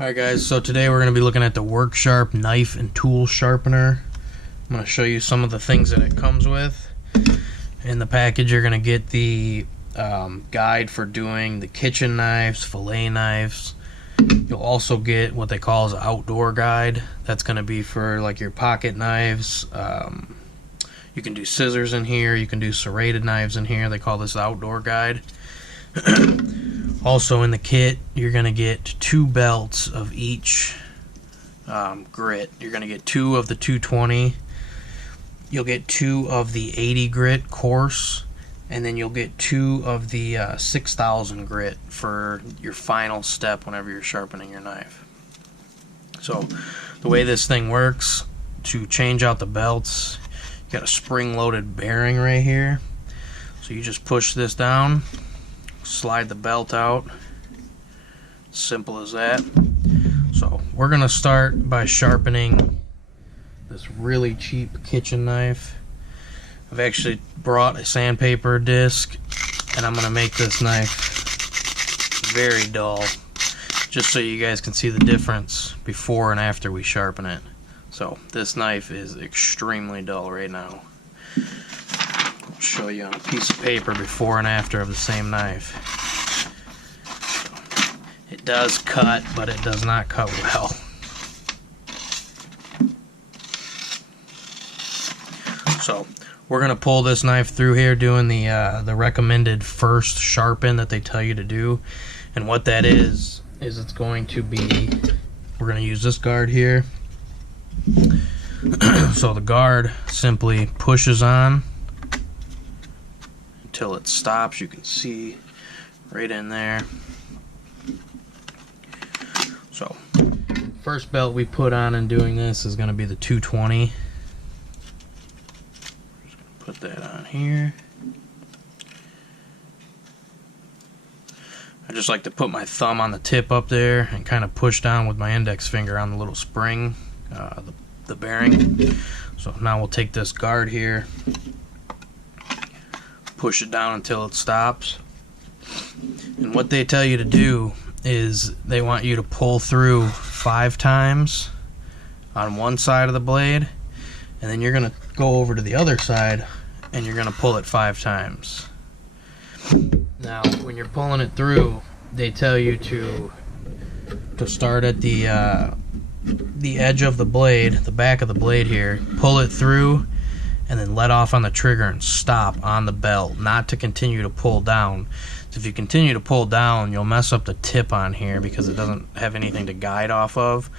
Alright guys, so today we're going to be looking at the Work Sharp knife and tool sharpener. I'm going to show you some of the things that it comes with. In the package you're going to get the guide for doing the kitchen knives, fillet knives. You'll also get what they call as an outdoor guide. That's going to be for like your pocket knives. You can do scissors in here, you can do serrated knives in here. They call this the outdoor guide. Also in the kit, you're going to get 2 belts of each grit. You're going to get 2 of the 220. You'll get 2 of the 80 grit coarse. And then you'll get 2 of the 6000 grit for your final step whenever you're sharpening your knife. So the way this thing works, to change out the belts, you got a spring-loaded bearing right here. So you just push this down, slide the belt out. Simple as that. So we're gonna start by sharpening this really cheap kitchen knife. I've actually brought a sandpaper disc and I'm gonna make this knife very dull, just so you guys can see the difference before and after we sharpen it. So this knife is extremely dull right now. I'll show you on a piece of paper before and after of the same knife. It does cut, but it does not cut well. So we're gonna pull this knife through here, doing the recommended first sharpen that they tell you to do. And what that is it's going to be, we're gonna use this guard here. So the guard simply pushes on until it stops. You can see right in there. So first belt we put on in doing this is going to be the 220. Just going to put that on here. I just like to put my thumb on the tip up there and kind of push down with my index finger on the little spring, the bearing. So now we'll take this guard here, push it down until it stops. And what they tell you to do is they want you to pull through 5 times on one side of the blade, and then you're going to go over to the other side and you're going to pull it 5 times. Now when you're pulling it through, they tell you to start at the edge of the blade, the back of the blade here, pull it through and then let off on the trigger and stop on the belt, not to continue to pull down. So if you continue to pull down, you'll mess up the tip on here because it doesn't have anything to guide off of.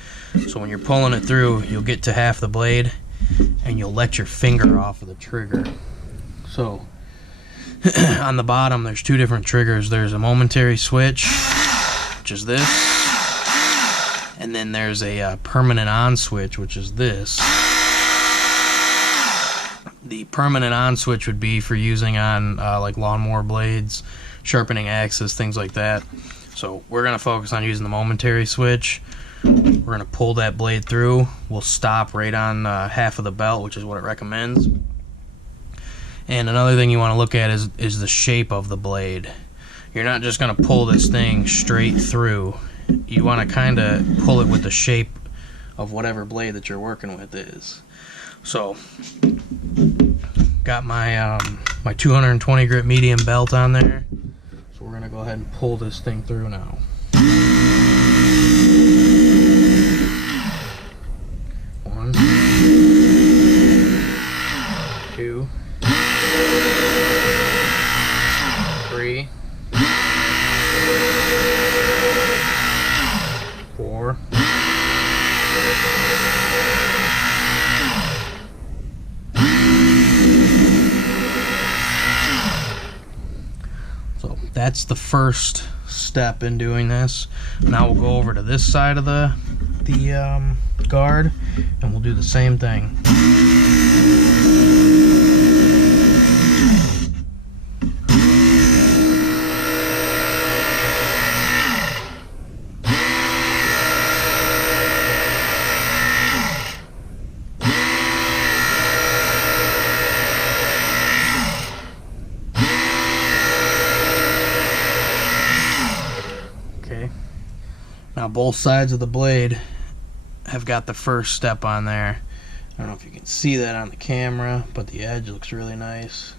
So when you're pulling it through, you'll get to half the blade and you'll let your finger off of the trigger. So on the bottom there's 2 different triggers. There's a momentary switch, which is this, and then there's a permanent on switch, which is this. The permanent on switch would be for using on like lawnmower blades, sharpening axes, things like that. So we're going to focus on using the momentary switch. We're going to pull that blade through. We'll stop right on half of the belt, which is what it recommends. And another thing you want to look at is the shape of the blade. You're not just going to pull this thing straight through. You want to kind of pull it with the shape of whatever blade that you're working with is. So got my my 220 grit medium belt on there. So we're gonna go ahead and pull this thing through now. 1, 2, 3, 4. So that's the first step in doing this. Now we'll go over to this side of the guard and we'll do the same thing. Now both sides of the blade have got the first step on there. I don't know if you can see that on the camera, but the edge looks really nice.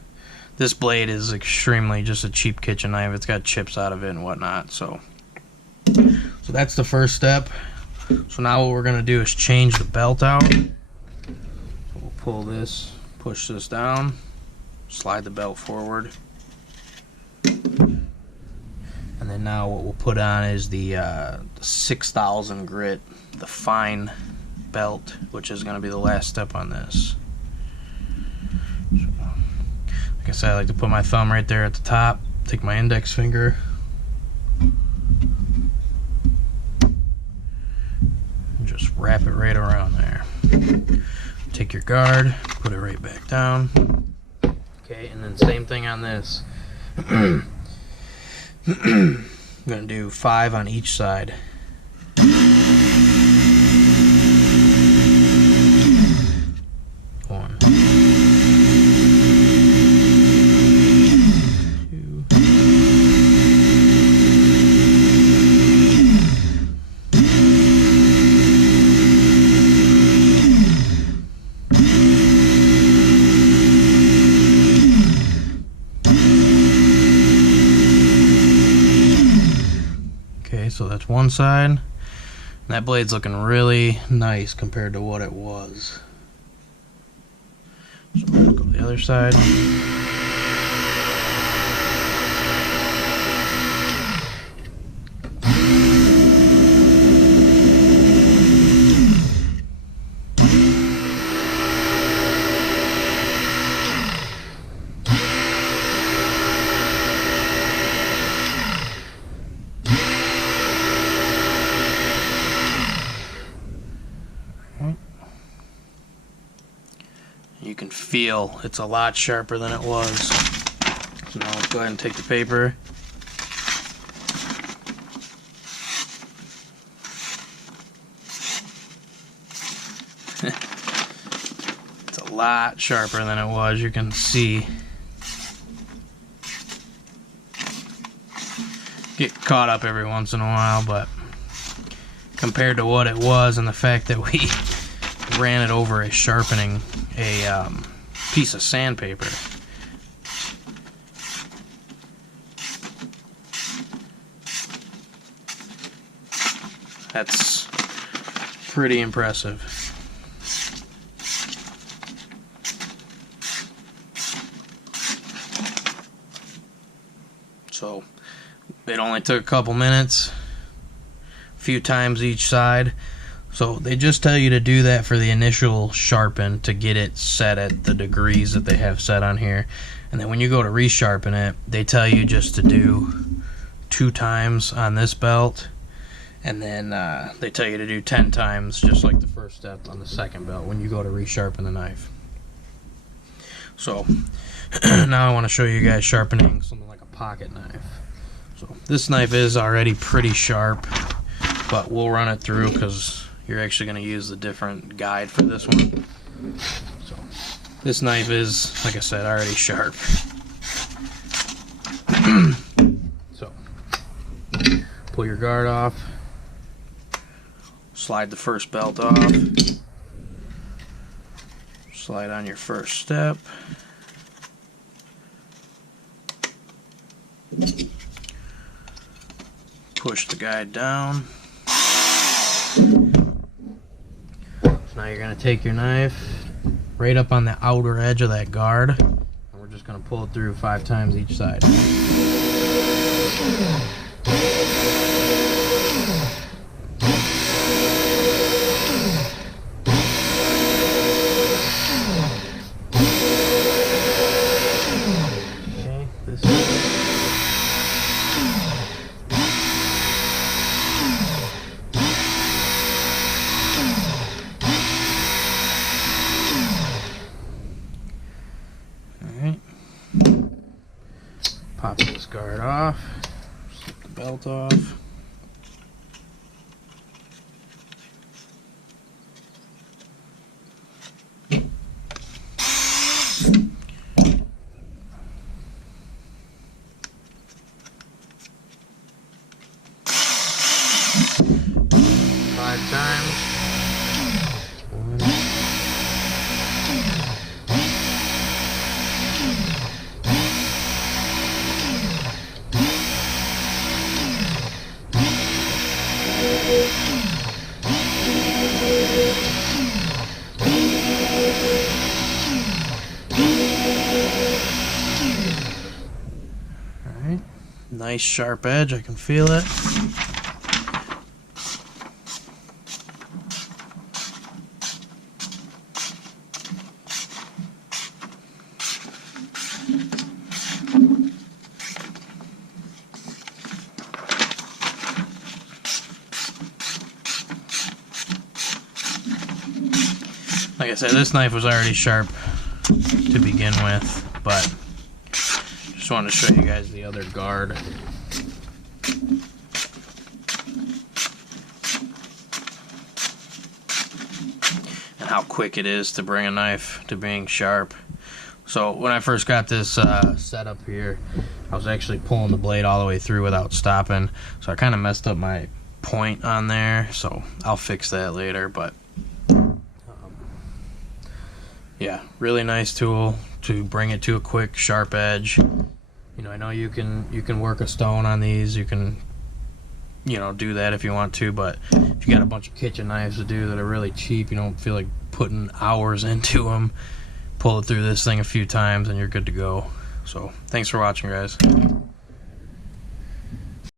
This blade is extremely just a cheap kitchen knife. It's got chips out of it and whatnot. So that's the first step. So now what we're going to do is change the belt out. So we'll pull this, push this down, slide the belt forward. And then now what we'll put on is the 6000 grit, the fine belt, which is going to be the last step on this. So, like I said, I like to put my thumb right there at the top, take my index finger, and just wrap it right around there. Take your guard, put it right back down. Okay, and then same thing on this. I'm going to do 5 on each side. 1, 2, 3. So that's one side. And that blade's looking really nice compared to what it was. So we'll go to the other side. You can feel it's a lot sharper than it was. So now let's go ahead and take the paper. It's a lot sharper than it was, you can see. Get caught up every once in a while, but compared to what it was and the fact that we ran it over a sharpening a piece of sandpaper, that's pretty impressive. So it only took a couple minutes, a few times each side. So they just tell you to do that for the initial sharpen to get it set at the degrees that they have set on here. And then when you go to resharpen it, they tell you just to do 2 times on this belt. And then they tell you to do 10 times, just like the first step on the second belt when you go to resharpen the knife. So now I want to show you guys sharpening something like a pocket knife. So this knife is already pretty sharp, but we'll run it through because you're actually going to use the different guide for this one. So this knife is, like I said, already sharp. So pull your guard off, slide the first belt off, slide on your first step, push the guide down. Now you're going to take your knife right up on the outer edge of that guard, and we're just going to pull it through 5 times each side. Okay, this is pop this guard off, slip the belt off. Alright, nice sharp edge, I can feel it. Like I said, this knife was already sharp to begin with, but just wanted to show you guys the other guard. And how quick it is to bring a knife to being sharp. So when I first got this set up here, I was actually pulling the blade all the way through without stopping, so I kind of messed up my point on there, so I'll fix that later. But yeah, really nice tool to bring it to a quick sharp edge. You know, I know you can work a stone on these, you can, you know, do that if you want to, but if you got a bunch of kitchen knives to do that are really cheap, you don't feel like putting hours into them, pull it through this thing a few times and you're good to go. So thanks for watching, guys.